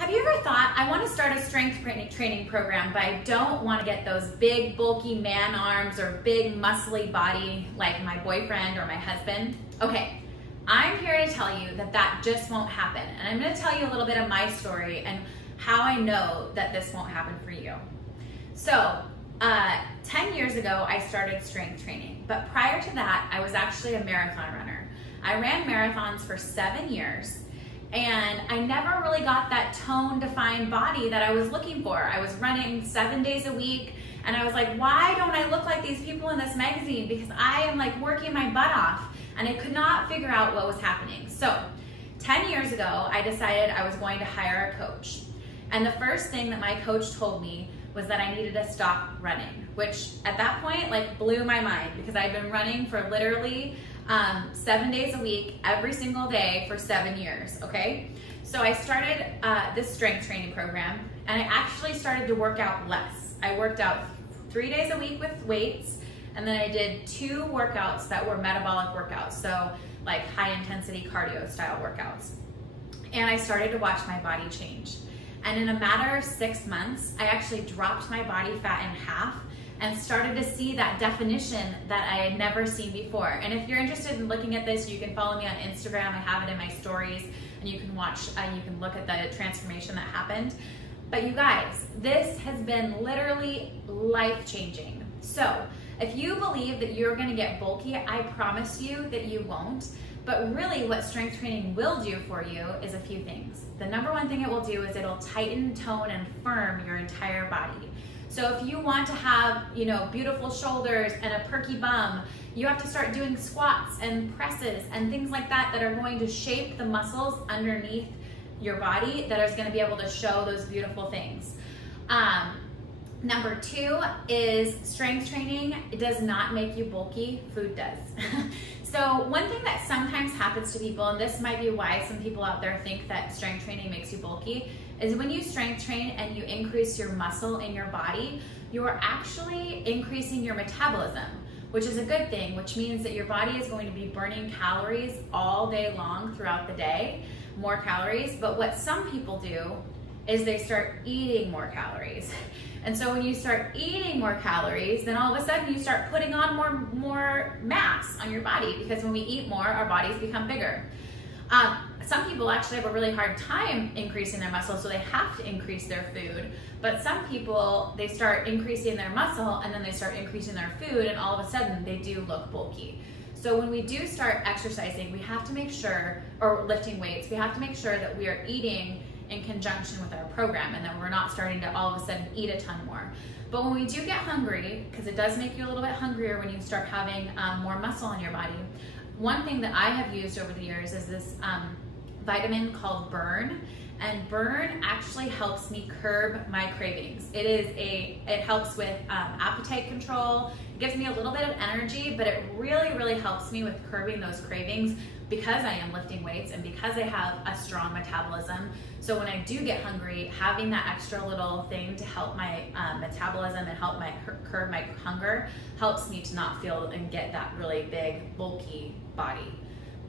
Have you ever thought, I want to start a strength training program, but I don't want to get those big, bulky man arms or big, muscly body like my boyfriend or my husband? Okay, I'm here to tell you that that just won't happen. And I'm going to tell you a little bit of my story and how I know that this won't happen for you. So, 10 years ago, I started strength training. But prior to that, I was actually a marathon runner. I ran marathons for 7 years. And I never really got that tone-defined body that I was looking for. I was running 7 days a week, and I was like, why don't I look like these people in this magazine? Because I am like working my butt off, and I could not figure out what was happening. So 10 years ago, I decided I was going to hire a coach. And the first thing that my coach told me was that I needed to stop running, which at that point like blew my mind because I'd been running for literally 7 days a week, every single day for 7 years, okay? So I started this strength training program, and I actually started to work out less. I worked out 3 days a week with weights, and then I did 2 workouts that were metabolic workouts, so like high intensity cardio style workouts. And I started to watch my body change. And in a matter of 6 months, I actually dropped my body fat in half and started to see that definition that I had never seen before. And if you're interested in looking at this, you can follow me on Instagram. I have it in my stories, and you can watch, you can look at the transformation that happened. But you guys, this has been literally life-changing. So if you believe that you're gonna get bulky, I promise you that you won't. But really what strength training will do for you is a few things. The number one thing it will do is it'll tighten, tone, and firm your entire body. So if you want to have, you know, beautiful shoulders and a perky bum, you have to start doing squats and presses and things like that that are going to shape the muscles underneath your body that is going to be able to show those beautiful things. Number 2 is strength training. It does not make you bulky, food does. So one thing that sometimes happens to people, and this might be why some people out there think that strength training makes you bulky, is when you strength train and you increase your muscle in your body, you are actually increasing your metabolism, which is a good thing, which means that your body is going to be burning calories all day long throughout the day, more calories. But what some people do is they start eating more calories. And so when you start eating more calories, then all of a sudden you start putting on more mass on your body, because when we eat more, our bodies become bigger. Some people actually have a really hard time increasing their muscle, so they have to increase their food. But some people, they start increasing their muscle and then they start increasing their food, and all of a sudden they do look bulky. So when we do start exercising, we have to make sure, or lifting weights, we have to make sure that we are eating in conjunction with our program, and that we're not starting to all of a sudden eat a ton more. But when we do get hungry, because it does make you a little bit hungrier when you start having more muscle in your body, one thing that I have used over the years is this vitamin called Burn, and Burn actually helps me curb my cravings. It helps with appetite control. It gives me a little bit of energy, but it really helps me with curbing those cravings because I am lifting weights and because I have a strong metabolism. So when I do get hungry, having that extra little thing to help my metabolism and help curb my hunger helps me to not feel and get that really big, bulky body,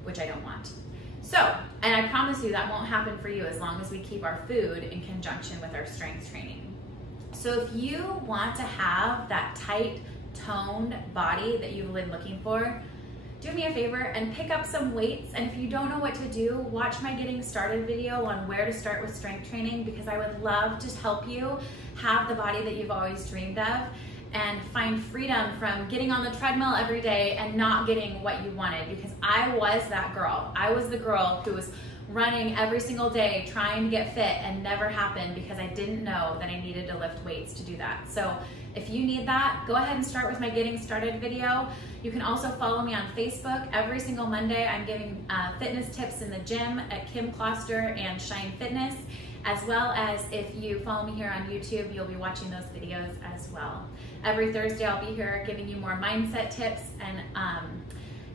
which I don't want. So, and I promise you that won't happen for you as long as we keep our food in conjunction with our strength training. So if you want to have that tight, toned body that you've been looking for, do me a favor and pick up some weights. And if you don't know what to do, watch my getting started video on where to start with strength training, because I would love to help you have the body that you've always dreamed of and find freedom from getting on the treadmill every day and not getting what you wanted, because I was that girl. I was the girl who was running every single day trying to get fit and never happened because I didn't know that I needed to lift weights to do that. So if you need that, go ahead and start with my getting started video. You can also follow me on Facebook. Every single Monday I'm giving fitness tips in the gym at Kim Kloster and Shine Fitness, as well as if you follow me here on YouTube, you'll be watching those videos as well. Every Thursday I'll be here giving you more mindset tips, and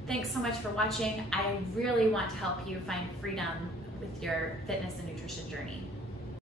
thanks so much for watching. I really want to help you find freedom with your fitness and nutrition journey.